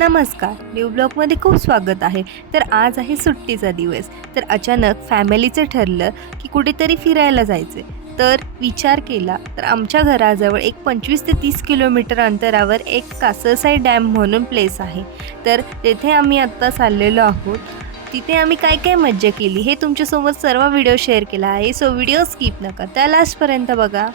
नमस्कार. न्यू ब्लॉगमध्ये खूप स्वागत आहे. तर आज आहे सुट्टीचा दिवस. तर अचानक फॅमिलीचं ठरलं की कुठेतरी फिरायला जायचे तर विचार केला तर आमच्या घराजवळ एक पंचवीस ते तीस किलोमीटर अंतरावर एक कासरसाई डॅम म्हणून प्लेस आहे. तर तेथे आम्ही आत्ता चाललेलो आहोत. तिथे आम्ही काय काय मज्जा केली हे तुमच्यासोबत सर्व व्हिडिओ शेअर केला आहे. सो व्हिडिओ स्किप नका त्या लास्टपर्यंत बघा.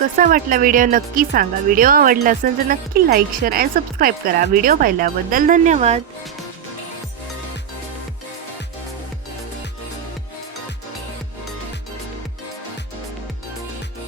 कसा वाटला व्हिडिओ नक्की सांगा. व्हिडिओ आवडला असेल तर नक्की लाईक शेअर आणि सबस्क्राईब करा. व्हिडिओ पाहिल्याबद्दल धन्यवाद.